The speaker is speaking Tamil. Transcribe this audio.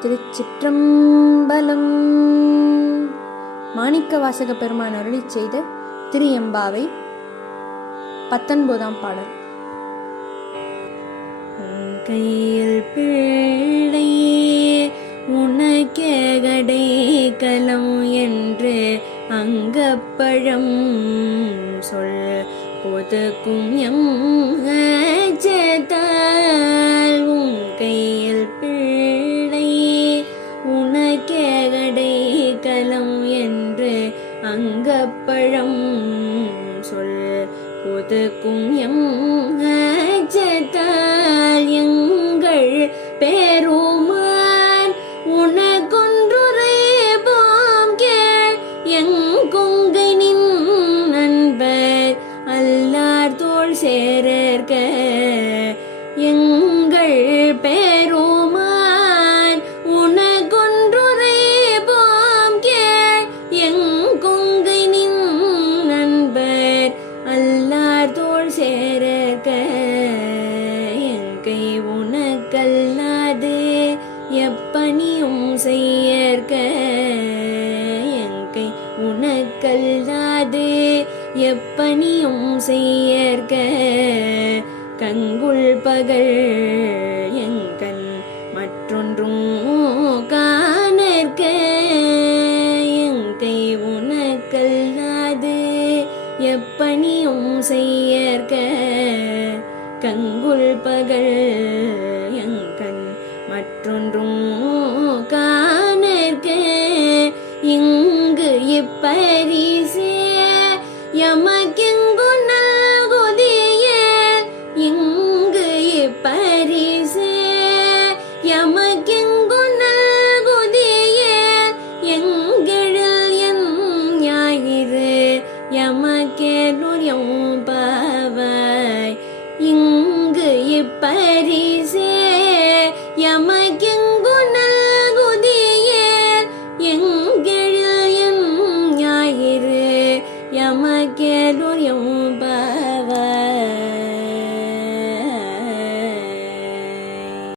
திருச்சிற்றம்பலம். மாணிக்க வாசக பெருமான் அருளி செய்த திரு எம்பாவை பத்தொன்பதாம் பாடல். கையில் பிள்ளையே உனக்கே கலம் என்று அங்கப்பழம் சொல். பொதுக்கும் எம் சேத்தால் உனக்கேகடை கலம் என்று அங்கப்பழம் சொல். பொதுக்கும் எம் சேத்தால் எங்கள் பேருமான் உனக்கொன்றுரைபாம் கேள். எங்கொங்கை நின் நண்பர் அல்லார் தோல் சேரர்க எங்கள் பேருமான் அல்லார் என் கை உனக்கல்லாது எப்பனியும் செய்யற்க என் கை உனக்கல்லாது எப்பனியும் செய்யற்க கங்குள் பகல் எப்பனியும் செய்யற்க. கங்குள் பகல் எங்கண் மற்றொன்றும் காணற்க. இங்கு இப்பரிசே எமக்கெங்கு நல்குதிய. இங்கு இப்பரிசே எமக்கெங்கு நல்குதிய. இங்கு